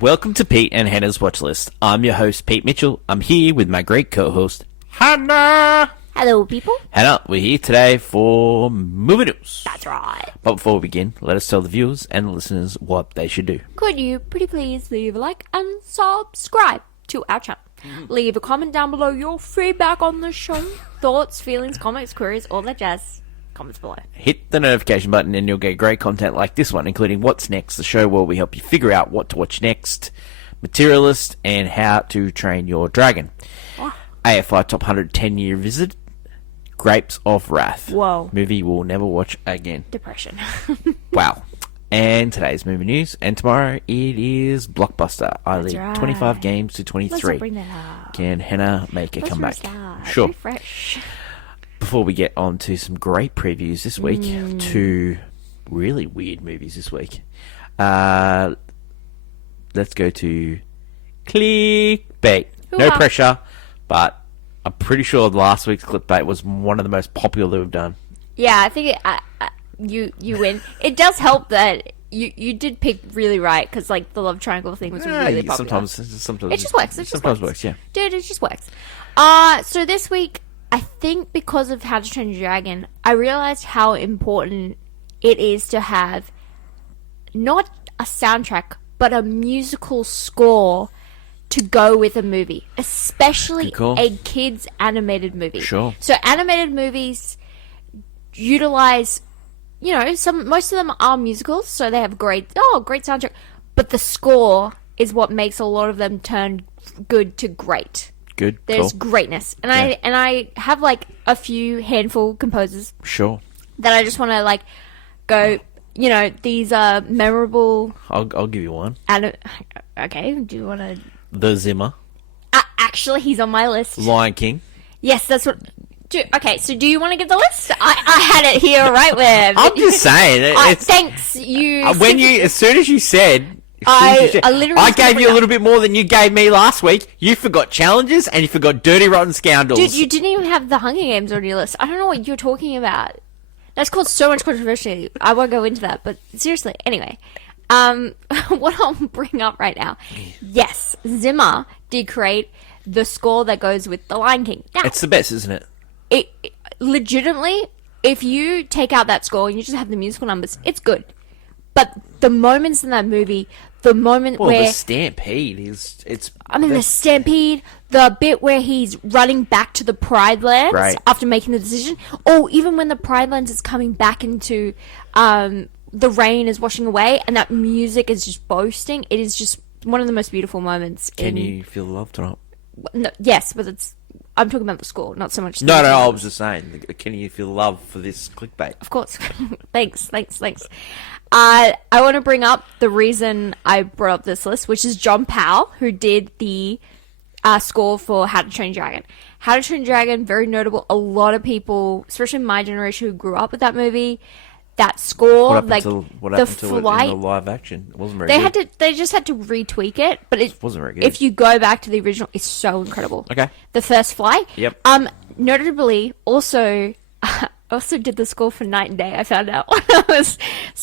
Welcome to Pete and Hannah's Watch List. I'm your host, Pete Mitchell. I'm here with my great co-host, Hannah. Hello, people. Hannah, we're here today for movie news. That's right. But before we begin, let us tell the viewers and the listeners what they should do. Could you pretty please leave a like and subscribe to our channel? Leave a comment down below your feedback on the show. Thoughts, feelings, comments, queries, all that jazz. Comments below. Hit the notification button and you'll get great content like this one, including What's Next, the show where we help you figure out what to watch next, Materialist, and How to Train Your Dragon. Oh. AFI Top 100 10-year visit, Grapes of Wrath. Whoa. Movie we'll never watch again. Depression. Wow. And today's movie news, and tomorrow it is Blockbuster. I lead right. 25 games to 23. Let's not bring that up. Can Hannah make a Let's comeback? restart. Sure. Refresh. Before we get on to some great previews this week, two really weird movies this week. Let's go to clickbait. No pressure, but I'm pretty sure last week's clickbait was one of the most popular we've done. Yeah, I think you win. It does help that you did pick really right, because like the love triangle thing was really popular. Sometimes it just works. Sometimes works, yeah. Dude, it just works. So this week, I think because of How to Train Your Dragon, I realized how important it is to have not a soundtrack, but a musical score to go with a movie, especially a kids animated movie. Sure. So animated movies utilize, most of them are musicals, so they have great soundtrack, but the score is what makes a lot of them turn good to great. Good. There's greatness, and I have like a few handful composers. Sure. That I just want to like go. These are memorable. I'll give you one. Okay. Do you want to? The Zimmer. Actually, he's on my list. Lion King. Yes, that's what. Okay, so do you want to give the list? I had it here right where. I'm just saying. Thanks. As soon as you said. I gave you a little bit more than you gave me last week. You forgot Challenges and you forgot Dirty Rotten Scoundrels. Dude, you didn't even have the Hunger Games on your list. I don't know what you're talking about. That's caused so much controversy. I won't go into that, but seriously. Anyway, what I'll bring up right now. Yes, Zimmer did create the score that goes with The Lion King. Now, it's the best, isn't it? It legitimately, if you take out that score and you just have the musical numbers, it's good. But the moments in that movie, the stampede the stampede, the bit where he's running back to the Pride Lands after making the decision, or even when the Pride Lands is coming back into, the rain is washing away, and that music is just boasting. It is just one of the most beautiful moments. Can you feel the love tonight? No, yes, but I'm talking about the score, not so much. No, I was just saying. Can you feel love for this clickbait? Of course. Thanks. I want to bring up the reason I brought up this list, which is John Powell, who did the score for How to Train Your Dragon. How to Train Your Dragon, very notable. A lot of people, especially my generation, who grew up with that movie, that score, what happened to it in the live action? It wasn't very good. They just had to retweak it, but it wasn't very good. If you go back to the original, it's so incredible. Okay. The First Fly. Yep. Notably, also did the score for Night and Day. I found out when I was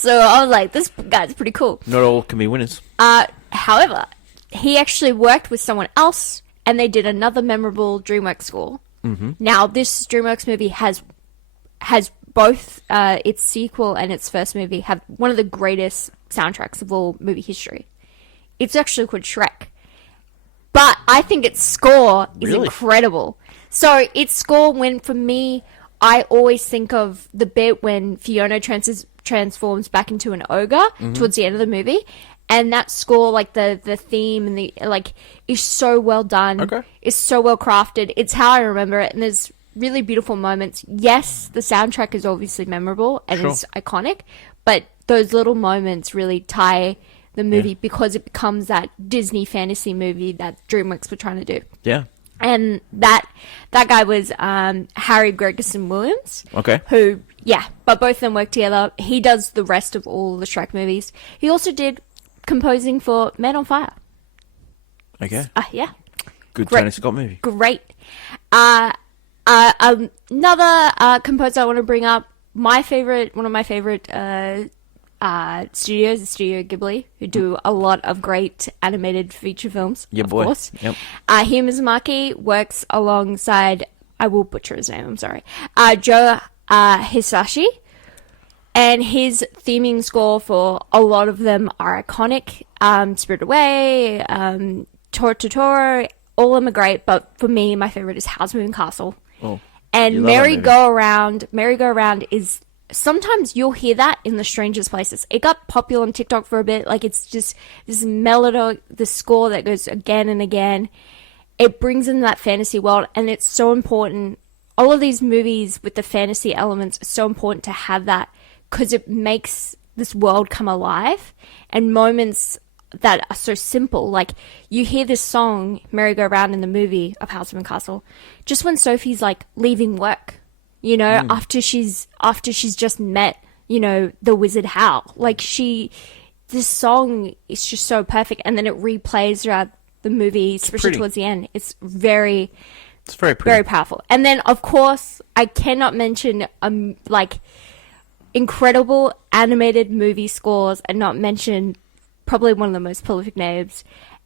like, this guy's pretty cool. Not all can be winners. However, he actually worked with someone else, and they did another memorable DreamWorks score. Mm-hmm. Now, this DreamWorks movie has both its sequel and its first movie have one of the greatest soundtracks of all movie history. It's actually called Shrek. But I think its score is incredible. So its score, for me, I always think of the bit when Fiona transforms back into an ogre towards the end of the movie. And that score, like the theme and is so well done. Okay. It's so well crafted. It's how I remember it. And there's really beautiful moments. Yes, the soundtrack is obviously memorable and is iconic, but those little moments really tie the movie because it becomes that Disney fantasy movie that DreamWorks were trying to do. Yeah. And that guy was Harry Gregson Williams. Okay. But both of them work together. He does the rest of all the Shrek movies. He also did composing for Man on Fire. Okay. Yeah. Good Tony Scott movie. Great. Another composer I want to bring up, one of my favorite studios, Studio Ghibli, who do a lot of great animated feature films. Yeah, of boy. course. Yep. Hiro Mizumaki works alongside, I will butcher his name, I'm sorry, Joe Hisashi. And his theming score for a lot of them are iconic. Spirited Away, Totoro, all of them are great. But for me, my favorite is Howl's Moving Castle. Oh, and Merry-Go-Round is... Sometimes you'll hear that in the strangest places. It got popular on TikTok for a bit. Like, it's just this melody, the score that goes again and again. It brings in that fantasy world, and it's so important. All of these movies with the fantasy elements are so important to have that, because it makes this world come alive. And moments that are so simple, like you hear this song Merry-Go-Round in the movie of Howl's Moving Castle, just when Sophie's like leaving work, you know, after she's just met, you know, the wizard Howl. Like, this song is just so perfect, and then it replays throughout the movie, especially towards the end. It's very pretty. Very powerful. And then, of course, I cannot mention like incredible animated movie scores and not mention probably one of the most prolific names,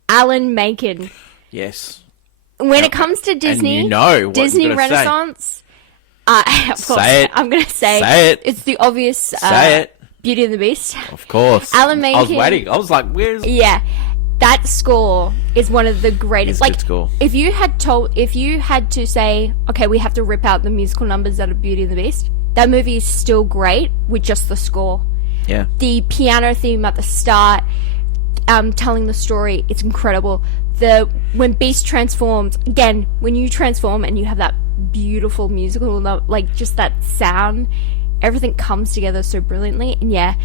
Alan Menken. Yes. When it comes to Disney, and you know what Disney Renaissance, of course, say it. I'm going to say it. It's the obvious say it. Beauty and the Beast. Of course. Alan Menken. I was waiting. I was like, where's... Yeah. That score is one of the greatest. It's a good score. If you had to say, okay, we have to rip out the musical numbers out of Beauty and the Beast, that movie is still great with just the score. Yeah. The piano theme at the start, telling the story, it's incredible. When Beast transforms, again, when you transform and you have that beautiful musical, like just that sound, everything comes together so brilliantly. And yeah,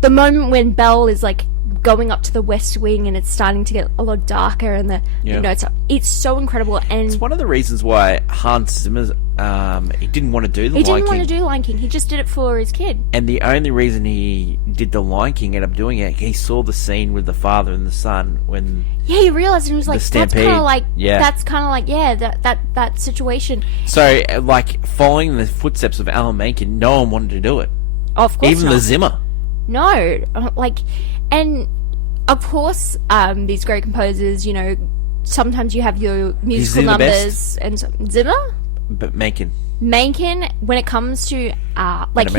the moment when Belle is like going up to the West Wing and it's starting to get a lot darker, and the notes, it's so incredible. And it's one of the reasons why Hans Zimmer, he didn't want to do the Lion King. He didn't want to do Lion King. He just did it for his kid. And the only reason he did the Lion King, ended up doing it, he saw the scene with the father and the son when... Yeah, he realised, and he was like, that's kind of like... Yeah. That's kind of like, yeah, that situation. So, like, following the footsteps of Alan Menken, no one wanted to do it. Of course Even not. the Zimmer. No. Like, and... Of course, these great composers, you know, sometimes you have your musical numbers and Zimmer, but Menken, when it comes to like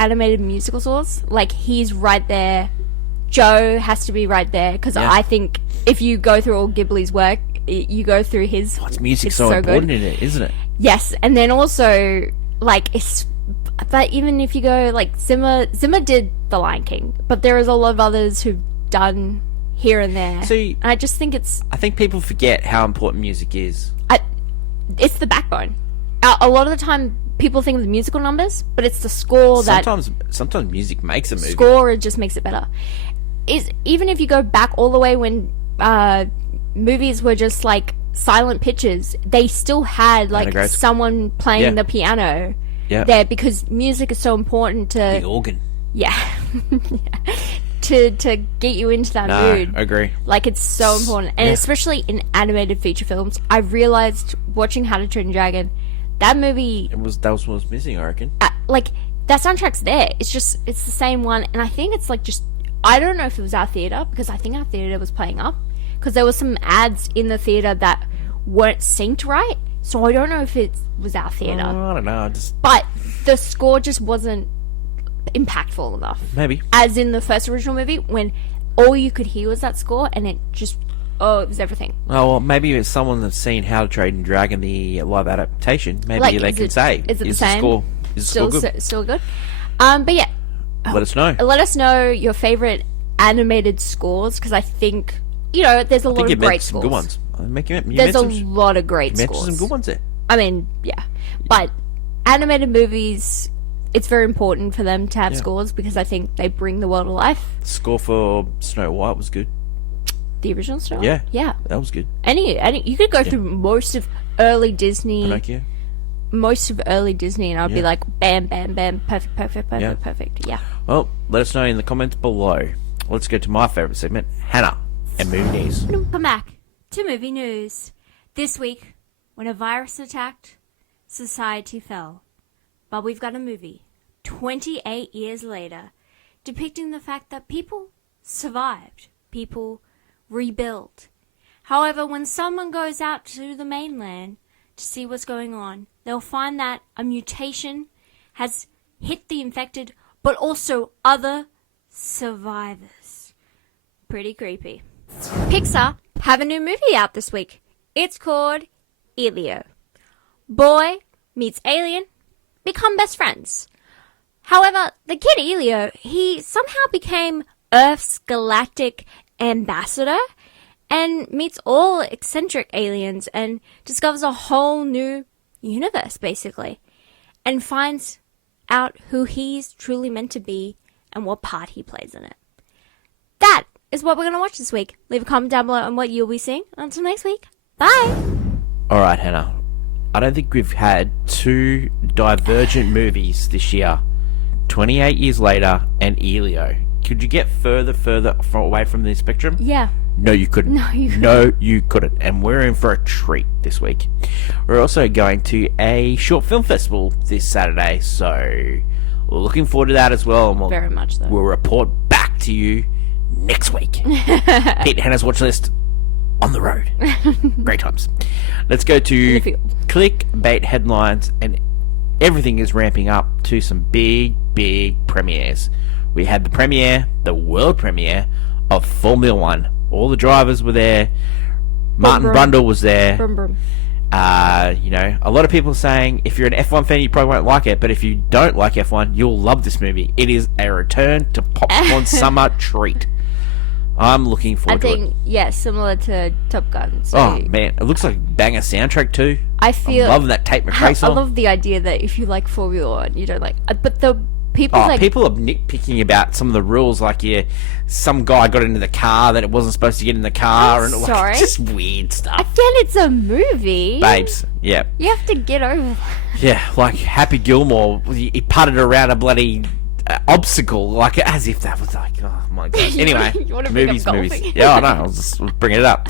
animated musical scores, like he's right there. Joe has to be right there, because I think if you go through all Ghibli's work, you go through his. It's music's so important in it, isn't it? Yes, and then also like but even if you go like Zimmer did The Lion King, but there is a lot of others who've done here and there. See, and I just think I think people forget how important music is. It's the backbone. A lot of the time, people think of the musical numbers, but it's the score sometimes music makes a movie. Score just makes it better. Even if you go back all the way when movies were just like silent pictures, they still had like someone playing the piano there, because music is so important to the organ. Yeah. To get you into that mood. I agree. Like, it's so important. And especially in animated feature films, I realized watching How to Train Your Dragon, that movie... That was what was missing, I reckon. Like, that soundtrack's there. It's the same one. And I think it's like just... I don't know if it was our theatre, because I think our theatre was playing up. Because there were some ads in the theatre that weren't synced right. So I don't know if it was our theatre. I don't know. But the score just wasn't impactful enough. Maybe. As in the first original movie, when all you could hear was that score, and it just... Oh, it was everything. Oh, well, maybe it's someone that's seen How to Train Your Dragon, the live adaptation. Maybe like, they can say, is it the same? Is the score good? Still good? But yeah. Let us know. Let us know your favourite animated scores, because I think, you know, there's a lot of great scores. Good ones. There's a lot of great scores. You mentioned some good ones there. I mean, yeah. But animated movies... It's very important for them to have scores, because I think they bring the world to life. The score for Snow White was good. The original Snow White? Yeah. That was good. Any you could go through most of early Disney. Pinocchio. Most of early Disney, and I'd be like, bam, bam, bam, perfect. Yeah. Well, let us know in the comments below. Let's go to my favourite segment, Hannah and Movie News. Come back to Movie News. This week, when a virus attacked, society fell. But we've got a movie, 28 years later, depicting the fact that people survived, people rebuild. However, when someone goes out to the mainland to see what's going on, they'll find that a mutation has hit the infected, but also other survivors. Pretty creepy. Pixar have a new movie out this week. It's called Elio. Boy meets alien, become best friends. However, the kid Elio, he somehow became Earth's galactic ambassador and meets all eccentric aliens and discovers a whole new universe, basically, and finds out who he's truly meant to be and what part he plays in it. That is what we're going to watch this week. Leave a comment down below on what you'll be seeing. Until next week, bye! Alright, Hannah. I don't think we've had two divergent movies this year. 28 years later and Elio. Could you get further away from the spectrum? Yeah. No, you couldn't. No, you couldn't. And we're in for a treat this week. We're also going to a short film festival this Saturday, so we're looking forward to that as well. And Very much so. We'll report back to you next week. Pete and Hannah's watch list on the road. Great times. Let's go to clickbait headlines, and everything is ramping up to some big premieres. We had the world premiere of Formula One. All the drivers were there. Martin Brundle was there. A lot of people are saying if you're an F1 fan, you probably won't like it, but if you don't like F1, you'll love this movie. It is a return to popcorn summer treat. I'm looking forward to it. Yeah, similar to Top Gun. So oh man, it looks like a banger soundtrack too. I'm loving that Tate McRae song. I love the idea that if you like Formula One, you don't like. But the people people are nitpicking about some of the rules. Like, some guy got into the car that it wasn't supposed to get in the car, and sorry, just weird stuff. Again, it's a movie, babes. Yeah, you have to get over that. Yeah, like Happy Gilmore, he putted around a bloody obstacle, like as if that was like, oh my god. Anyway, movies. Yeah, I know. I was bringing it up.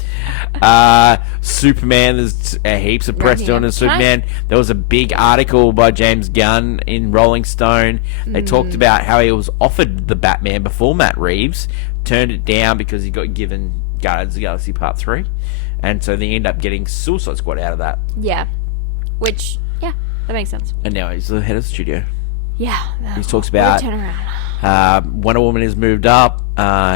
Superman. There's heaps of press doing Superman. There was a big article by James Gunn in Rolling Stone. They talked about how he was offered the Batman before Matt Reeves, turned it down because he got given Guardians of the Galaxy Part 3, and so they end up getting Suicide Squad out of that. Yeah, which that makes sense. And now he's the head of the studio. Yeah, he talks about Wonder Woman has moved up.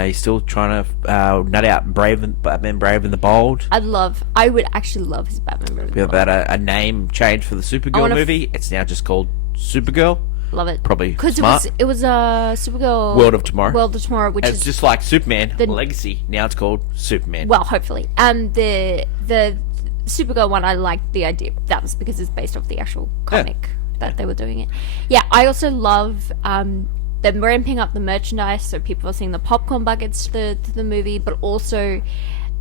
He's still trying to nut out Batman Brave and the Bold. I would actually love his Batman movie. We have about a name change for the Supergirl movie. It's now just called Supergirl. Love it. Probably because it was Supergirl World of Tomorrow. Which is just like Superman Legacy. Now it's called Superman. Well, hopefully. The Supergirl one, I liked the idea. That was because it's based off the actual comic that they were doing it. Yeah, I also love them ramping up the merchandise, so people are seeing the popcorn buckets to the movie, but also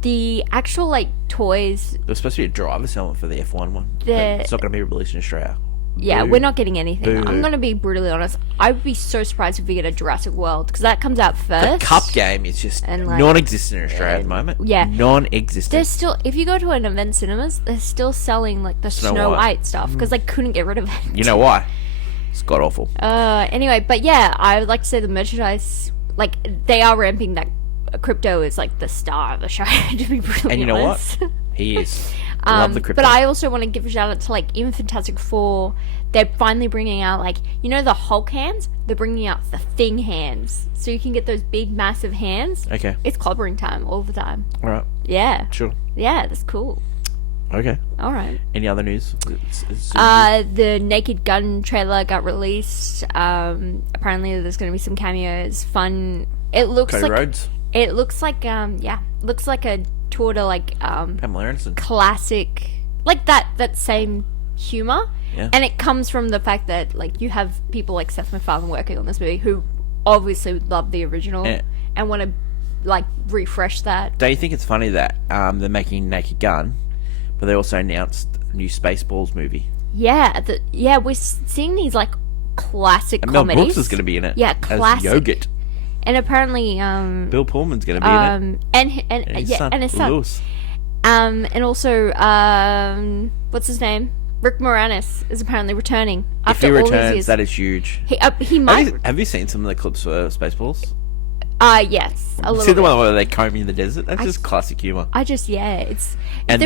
the actual toys. There's supposed to be a driver's helmet for the F1 one. It's not going to be released in Australia. Yeah, we're not getting anything. Boo. I'm going to be brutally honest. I would be so surprised if we get a Jurassic World, because that comes out first. The Cup game is just non-existent in Australia at the moment. Yeah. Non-existent. There's still, if you go to an event cinemas, they're still selling the Snow White stuff, because they couldn't get rid of it. You know why? It's god awful. Anyway, but yeah, I would like to say the merchandise, they are ramping that Crypto is the star of the show, to be brutally honest. And you know what? He is. Love the Crypto. But I also want to give a shout out to even Fantastic Four. They're finally bringing out the Hulk hands. They're bringing out the Thing hands, so you can get those big, massive hands. Okay. It's clobbering time all the time. All right. Yeah. Sure. Yeah, that's cool. Okay. All right. Any other news? The Naked Gun trailer got released. Apparently, there's going to be some cameos. Fun. It looks Cody Rhodes. It looks like looks like a tour to Pamela Anderson. Classic, that same humor. Yeah. And it comes from the fact that you have people like Seth MacFarlane working on this movie who obviously love the original and want to refresh that. Don't you think it's funny that they're making Naked Gun, but they also announced a new Spaceballs movie? Yeah, we're seeing these classic and comedies. Mel Brooks is going to be in it. Yeah, classic. As Yogurt. And apparently, Bill Pullman's going to be in it. And his son, Lewis. and also, what's his name? Rick Moranis is apparently returning If after he all these returns, years. that is huge. He might. Have you seen some of the clips for Spaceballs? Yes, a little See the bit. one where they comb in the desert? That's just classic humor. It's And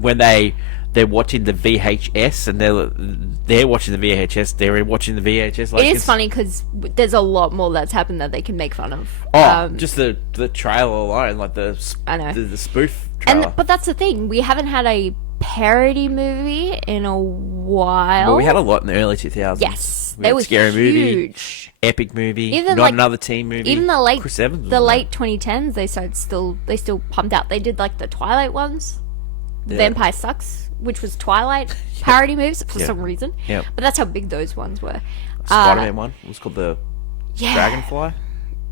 when they're watching the VHS and they're watching the VHS, they're watching the VHS. Like it is funny because there's a lot more that's happened that they can make fun of. Just the trailer alone, like I know. the spoof trailer. But that's the thing, we haven't had a parody movie in a while. Well, we had a lot in the early 2000s. Yes, We they had were Scary huge. Movie, Epic Movie, Even, Not like, Another Teen Movie. Even the late Chris Evans was the in late 2010s, they still pumped out. They did like the Twilight ones, Yeah. Vampire Sucks, which was Twilight parody movies for Yeah. some reason. Yeah. But that's how big those ones were. Spider-Man one. It was called the Yeah. Dragonfly.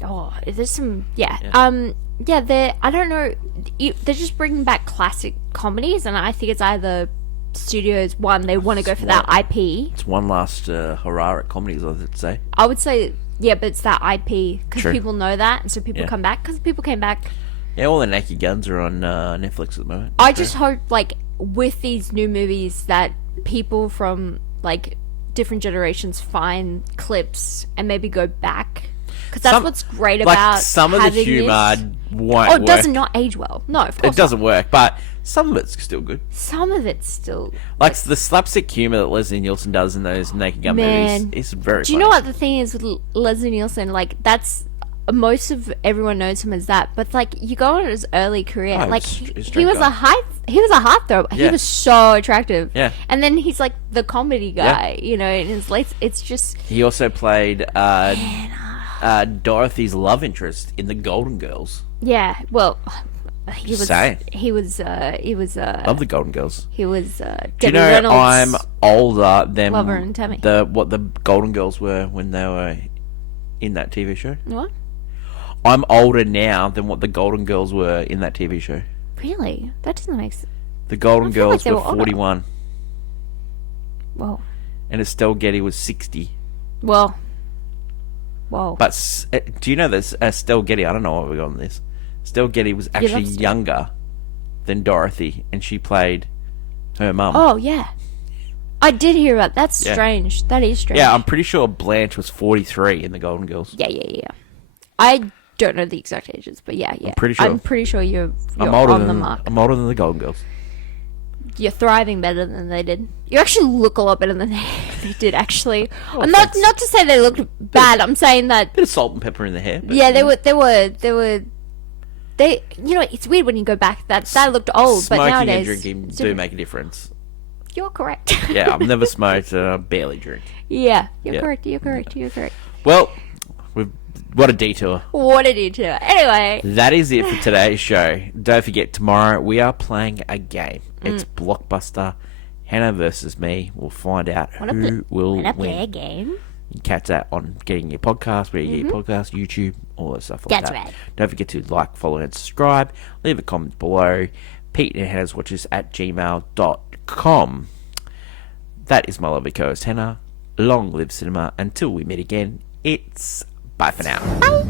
Oh, there's some they're I don't know, they're just bringing back classic comedies, and I think it's either studios they want to go for that IP. It's one last hurrah at comedies, I would say. I would say but it's that IP because True. people know that, and so people Yeah. come back because people came back. Yeah, all the Naked Guns are on Netflix at the moment. I just hope, like, with these new movies, that people from like different generations find clips and maybe go back, because that's what's great about some of the having humor this. won't Oh, it work. does not age well. No, of course It doesn't work, but some of it's still good. Some of it's still. Like the slapstick humor that Leslie Nielsen does in those Naked Gun movies is very Do you know what the thing is with Leslie Nielsen? Like, that's most of everyone knows him as that, but like you go on his early career, Oh, like he's a he straight was guy. he was a heartthrob. He Yeah. was so attractive. Yeah. And then he's like the comedy guy, you know, in his late. It's just He also played Dorothy's love interest in The Golden Girls. yeah. Well, he Just was saying. he was Love The Golden Girls. he was Do you Debbie know Reynolds. I'm older than Lover and Tammy. what the Golden Girls were when they were in that TV show? What? I'm older now than what the Golden Girls were in that TV show. Really? That doesn't make sense. The Golden I feel like Girls they were were older. 41 Whoa. and Estelle Getty was 60. Well. Whoa. But do you know that Estelle Getty, I don't know what we got on this, Estelle Getty was actually that's- younger than Dorothy, and she played her mum. Oh yeah. I did hear about that. That's Yeah. strange. That is strange. Yeah, I'm pretty sure Blanche was 43 in the Golden Girls. Yeah. I don't know the exact ages, but yeah. I'm pretty sure. You're I'm older on than the mark. I'm older than the Golden Girls. You're thriving better than they did. You actually look a lot better than they did, actually. Oh, I'm not thanks. to say they looked bad. I'm saying that Bit of salt and pepper in the hair. But yeah, they were. You know, it's weird when you go back. That looked old, but smoking nowadays and drinking it's do different. make a difference. You're correct. Yeah, I've never smoked and I barely drink. Yeah, you're Yeah. correct. You're correct. You're correct. Well, what a detour. What did you do? Anyway, That is it for today's show. Don't forget, tomorrow we are playing a game. It's Blockbuster. Hannah versus me. We'll find out who will wanna play a win. game? You can catch that on getting your podcast, where you get your podcast, YouTube, all that stuff like That's that. right. Don't forget to like, follow, and subscribe. Leave a comment below. Pete and Hannah's Watches at gmail.com. That is my lovely co-host Hannah. Long live cinema. Until we meet again, it's bye for now. Bye.